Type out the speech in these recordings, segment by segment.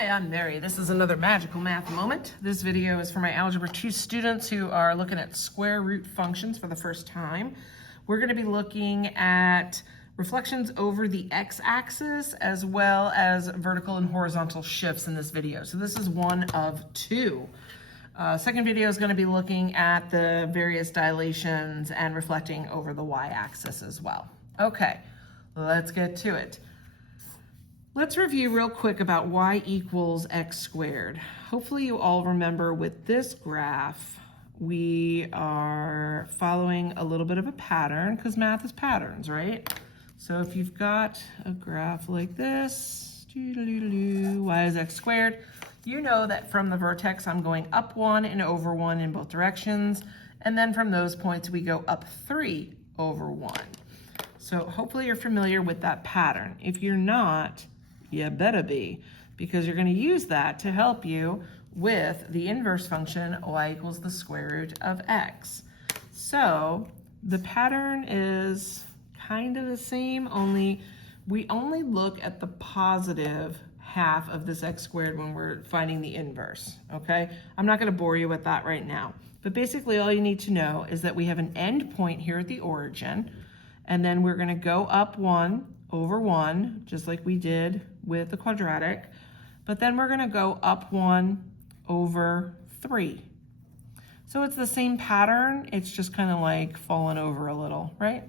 Hi, I'm Mary. This is another magical math moment. This video is for my Algebra 2 students who are looking at square root functions for the first time. We're going to be looking at reflections over the x-axis as well as vertical and horizontal shifts in this video. So this is one of two. Second video is going to be looking at the various dilations and reflecting over the y-axis as well. Okay, let's get to it. Let's review real quick about y equals x squared. Hopefully you all remember with this graph, we are following a little bit of a pattern because math is patterns, right? So if you've got a graph like this, y is x squared, you know that from the vertex I'm going up 1 and over 1 in both directions, and then from those points we go up 3 over 1. So hopefully you're familiar with that pattern. If you're not, you better be, because you're going to use that to help you with the inverse function y equals the square root of x. So the pattern is kind of the same, only we only look at the positive half of this x squared when we're finding the inverse, okay? I'm not going to bore you with that right now, but basically all you need to know is that we have an end point here at the origin, and then we're going to go up 1 over 1, just like we did with the quadratic, but then we're going to go up 1 over 3. So it's the same pattern, it's just kind of like fallen over a little, right?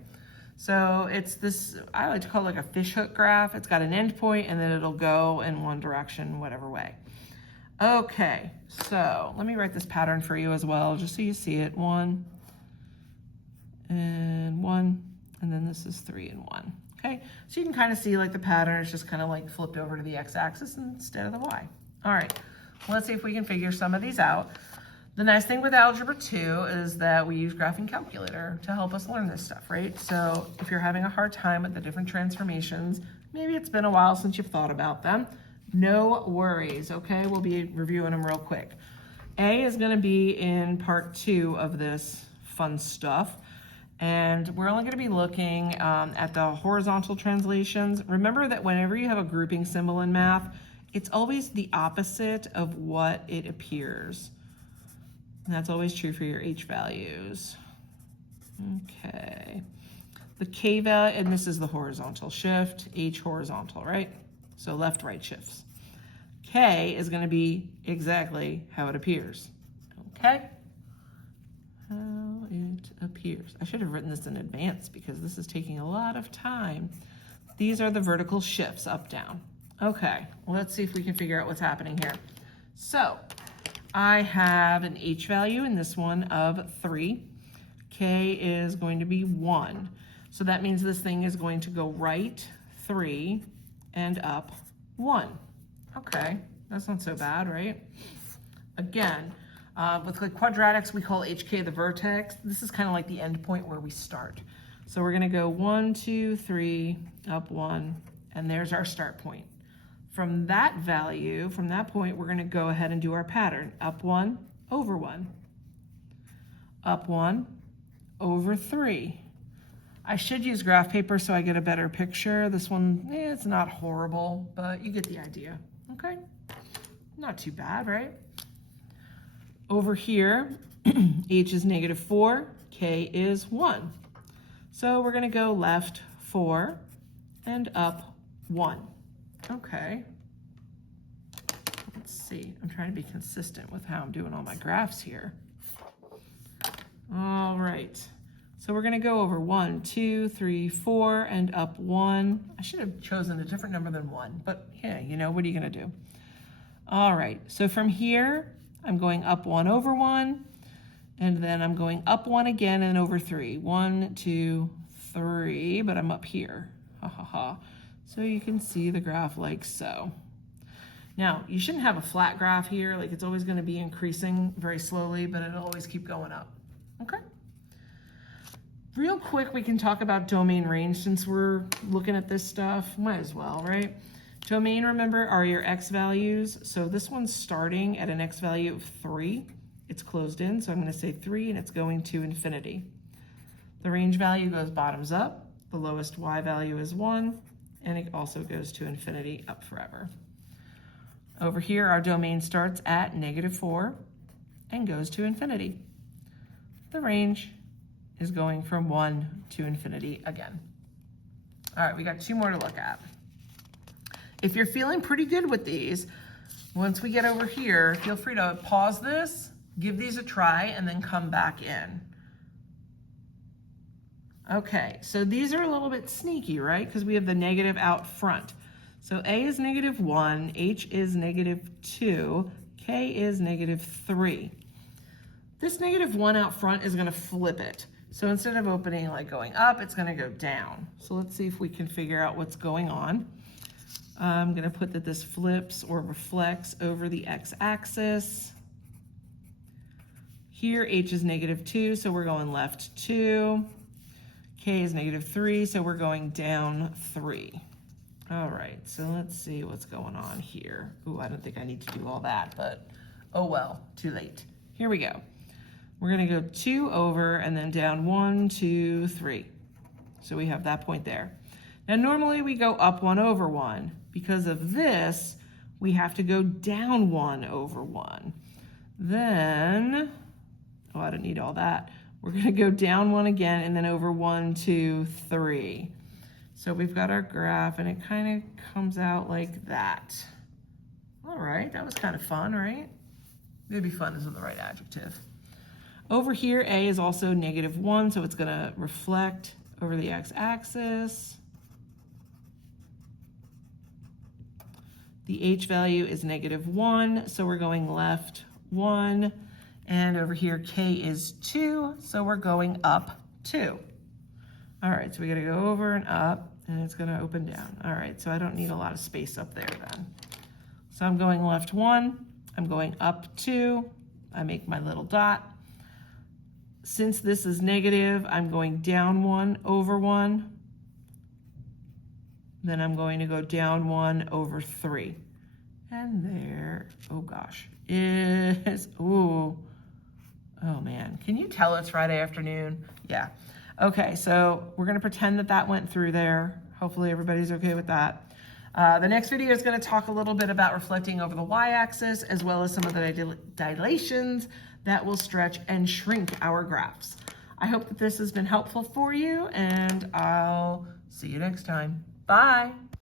So it's this, I like to call it like a fishhook graph. It's got an end point and then it'll go in one direction, whatever way. Okay, so let me write this pattern for you as well, just so you see it. 1 and 1, and then this is 3 and 1. Okay, so you can kind of see like the pattern is just kind of like flipped over to the x-axis instead of the y. All right, let's see if we can figure some of these out. The nice thing with Algebra 2 is that we use Graphing Calculator to help us learn this stuff, right? So if you're having a hard time with the different transformations, maybe it's been a while since you've thought about them, no worries, okay? We'll be reviewing them real quick. A is going to be in part 2 of this fun stuff. And we're only going to be looking at the horizontal translations. Remember that whenever you have a grouping symbol in math, it's always the opposite of what it appears. And that's always true for your h values. Okay. The k value, and this is the horizontal shift, h horizontal, right? So left, right shifts. K is going to be exactly how it appears. Okay? How it appears. I should have written this in advance because this is taking a lot of time. These are the vertical shifts, up, down. Okay, well, let's see if we can figure out what's happening here. So I have an h value in this one of 3. K is going to be 1. So that means this thing is going to go right 3 and up 1. Okay, that's not so bad, right? Again, with like quadratics, we call HK the vertex. This is kind of like the end point where we start. So we're going to go 1, 2, 3, up 1, and there's our start point. From that value, from that point, we're going to go ahead and do our pattern. Up 1, over 1. Up 1, over 3. I should use graph paper so I get a better picture. This one, it's not horrible, but you get the idea. Okay? Not too bad, right? Over here, h is -4, k is 1. So we're going to go left 4 and up 1. Okay. Let's see. I'm trying to be consistent with how I'm doing all my graphs here. All right. So we're going to go over 1, 2, 3, 4, and up 1. I should have chosen a different number than 1, but yeah, you know, what are you going to do? All right. So from here, I'm going up 1 over 1, and then I'm going up 1 again and over 3. 1, 2, 3, but I'm up here. Ha ha ha. So you can see the graph like so. Now, you shouldn't have a flat graph here, like it's always going to be increasing very slowly, but it'll always keep going up. Okay? Real quick, we can talk about domain range since we're looking at this stuff. Might as well, right? Domain, remember, are your x values. So this one's starting at an x value of 3. It's closed in, so I'm going to say 3, and it's going to infinity. The range value goes bottoms up. The lowest y value is 1, and it also goes to infinity up forever. Over here, our domain starts at -4 and goes to infinity. The range is going from 1 to infinity again. All right, we got 2 more to look at. If you're feeling pretty good with these, once we get over here, feel free to pause this, give these a try, and then come back in. Okay, so these are a little bit sneaky, right? Because we have the negative out front. So A is -1, H is -2, K is -3. This -1 out front is gonna flip it. So instead of opening like going up, it's gonna go down. So let's see if we can figure out what's going on. I'm gonna put that this flips or reflects over the x-axis. Here, H is -2, so we're going left 2. K is -3, so we're going down 3. All right, so let's see what's going on here. Ooh, I don't think I need to do all that, but oh well, too late. Here we go. We're gonna go 2 over and then down 1, 2, 3. So we have that point there. Now normally we go up 1 over 1. Because of this, we have to go down 1 over 1. Then, oh, I don't need all that. We're gonna go down 1 again and then over 1, 2, 3. So we've got our graph and it kind of comes out like that. All right, that was kind of fun, right? Maybe fun isn't the right adjective. Over here, A is also -1, so it's gonna reflect over the x-axis. The H value is -1, so we're going left 1. And over here, K is 2, so we're going up 2. All right, so we gotta go over and up, and it's gonna open down. All right, so I don't need a lot of space up there then. So I'm going left 1, I'm going up 2, I make my little dot. Since this is negative, I'm going down 1 over 1. Then I'm going to go down 1 over 3. And there, oh gosh, is, ooh, oh man. Can you tell it's Friday afternoon? Yeah. Okay, so we're gonna pretend that that went through there. Hopefully everybody's okay with that. The next video is gonna talk a little bit about reflecting over the y-axis, as well as some of the dilations that will stretch and shrink our graphs. I hope that this has been helpful for you, and I'll see you next time. Bye.